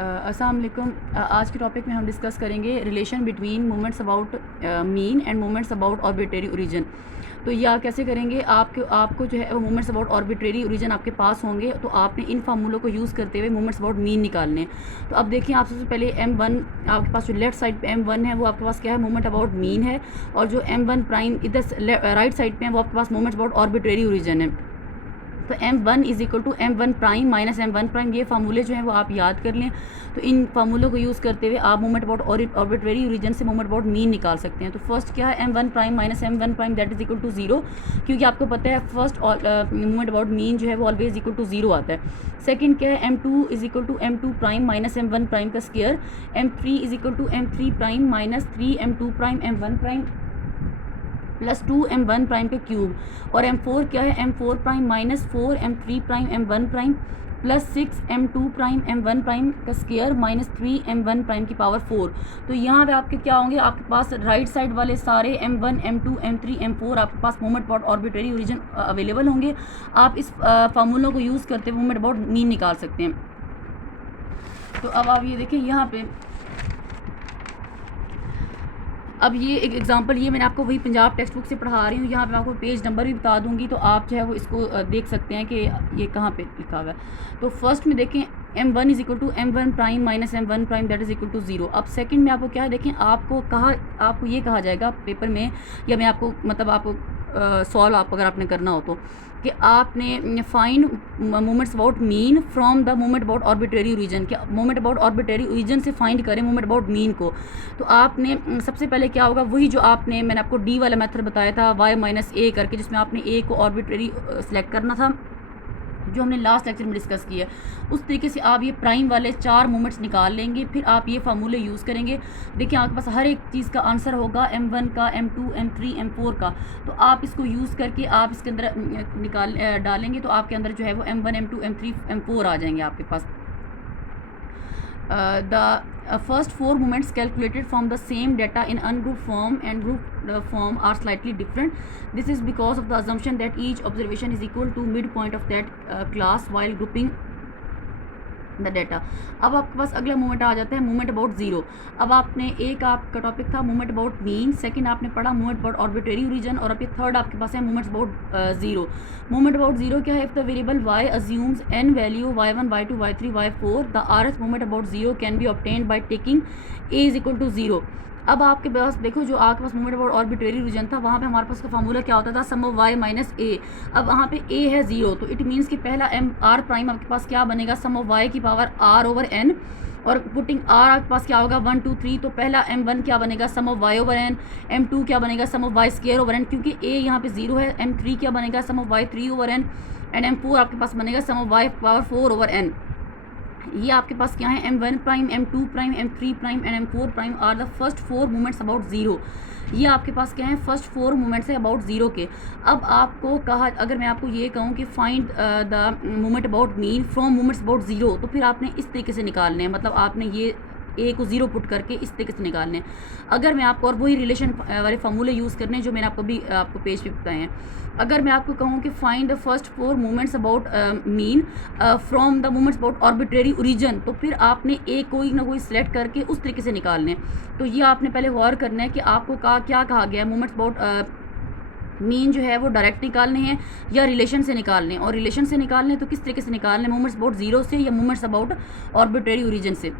अस्सलाम वालेकुम। आज के टॉपिक में हम डिस्कस करेंगे relation between movements about mean and movements about arbitrary origin. तो यह कैसे करेंगे, आपको जो है मूवमेंट्स अबाउट आर्बिट्रेरी ओरिजिन आपके पास होंगे, तो आपने इन फार्मूलों को यूज़ करते हुए मूवमेंट्स अबाउट मीन निकालने हैं। तो अब देखिए, आप सबसे पहले M1 आपके पास जो लेफ्ट साइड पे M1 है वो आपके पास क्या है, मूवमेंट अबाउट मीन है, और जो M1 प्राइम इधर राइट साइड पे है वो आपके पास मूवमेंट्स अबाउट आर्बिट्रेरी ओरिजिन है। तो M1 is equal to M1 prime minus M1 prime, ये फार्मूले जो हैं वो आप याद कर लें। तो इन फार्मूलों को यूज़ करते हुए आप मूवमेंट अबाउट आर्बिट्रेरी ओरिजिन से मूवमेंट अबाउट मीन निकाल सकते हैं। तो फर्स्ट क्या है, M1 prime minus M1 prime that is equal to 0, क्योंकि आपको पता है फर्स्ट मूवमेंट अबाउट मीन जो है वो ऑलवेज इक्वल टू 0 आता है। सेकंड क्या है, M2 is equal to M2 prime minus M1 prime का square, M3 is equal to M3 prime minus 3M2 prime M1 prime plus 2M1 prime का cube, और M4 क्या है, M4 prime minus 4M3 prime M1 prime plus 6M2 prime M1 prime का square minus 3M1 prime की power 4। तो यहाँ पे आपके क्या होंगे, आपके पास राइट साइड वाले सारे M1 M2 M3 M4 आपके पास movement about arbitrary origin available होंगे। आप इस फार्मूलों को यूज़ करते हुए मूवमेंट अबाउट मीन निकाल सकते हैं। तो अब आप ये देखें, यहाँ पे अब ये एक एग्जांपल, ये मैंने आपको वही पंजाब टेक्स्ट बुक से पढ़ा रही हूँ। यहाँ पे मैं आपको पेज नंबर भी बता दूँगी, तो आप जो है वो इसको देख सकते हैं कि ये कहाँ पे लिखा हुआ है। तो फर्स्ट में देखें, M1 is equal to M1 prime minus M1 prime that is equal to 0। अब सेकंड में आपको क्या है, देखें आपको ये कहा जाएगा पेपर में, या मैं आपको मतलब आपको सॉल्व आपको अगर आपने करना हो तो, कि आपने find movements about mean from the movement about arbitrary origin, कि मूवमेंट अबाउट आर्बिट्रेरी ओरिजिन से फाइंड करें मूवमेंट अबाउट मीन को। तो आपने सबसे पहले क्या होगा, वही जो मैंने आपको डी वाला मेथड बताया था y माइनस ए करके, जिसमें आपने ए को आर्बिट्रेरी सेलेक्ट करना था, जो हमने लास्ट लेक्चर में डिस्कस किया है। उस तरीके से आप ये प्राइम वाले 4 मूवमेंट्स निकाल लेंगे, फिर आप ये फार्मूले यूज़ करेंगे। देखिए आपके पास हर एक चीज़ का आंसर होगा, M1 का, M2 M3 M4 का। तो आप इसको यूज़ करके आप इसके अंदर डालेंगे, तो आपके अंदर जो है वो M1 M2 M3 M4 आ जाएंगे आपके पास। The first 4 moments calculated from the same data in ungrouped form and grouped form are slightly different. This is because of the assumption that each observation is equal to midpoint of that class while grouping the data. अब आपके पास अगला movement आ जाता है movement about 0। अब आपने एक आपका topic था मूवमेंट अबाउट मीन, सेकंड आपने पढ़ा मूवमेंट अबाउट आर्बिट्रेरी ओरिजिन, और अब ये थर्ड आपके पास है मूवमेंट अबाउट 0। मूवमेंट अबाउट 0 क्या है, if the variable y assumes n value y1 y2 y3 y4 the rth movement about 0 can be obtained by taking a is equal to 0। अब आपके पास देखो, जो आपके पास मूवमेंट अबाउट आर्बिट्रेरी ओरिजिन था, वहाँ पे हमारे पास का फार्मूला क्या होता था, सम ऑफ y माइनस ए। अब वहाँ पे a है 0, तो इट मीन्स कि पहला r प्राइम आपके पास क्या बनेगा, सम ऑफ y की पावर r ओवर n, और पुटिंग r आपके पास क्या होगा 1 2 3। तो पहला M1 क्या बनेगा, sum of y over n, M2 क्या बनेगा, sum of y square over n, क्योंकि a यहाँ पे 0 है। M3 क्या बनेगा, sum of y 3 over n, and M4 आपके पास बनेगा sum of y power 4 over n। ये आपके पास क्या है, M1 prime M2 prime M3 prime and M4 prime are the first 4 movements about 0। ये आपके पास क्या है, फर्स्ट 4 मूवमेंट्स है अबाउट 0 के। अब आपको कहा, अगर मैं आपको ये कहूँ कि find the movement about mean from movements about 0, तो फिर आपने इस तरीके से निकालने हैं, मतलब आपने ये ए को 0 पुट करके इस तरीके से निकालने हैं। अगर मैं आपको, और वही रिलेशन वाले फार्मूले यूज़ करने हैं जो मैंने आपको पेज पे बताए हैं। अगर मैं आपको कहूँ कि find the first 4 movements about mean from the movements about arbitrary origin, तो फिर आपने ए कोई ना कोई सिलेक्ट करके उस तरीके से निकालने हैं। तो ये आपने पहले गौर करना है कि आपको क्या कहा गया है, मूवमेंट्स अबाउट मीन जो है वो डायरेक्ट निकालने हैं या रिलेशन से निकालने हैं, और रिलेशन से निकालने हैं तो किस तरीके से निकालने हैं, मूवमेंट्स अबाउट 0 से या मूवमेंट्स अबाउट आर्बिट्रेरी ओरिजिन से।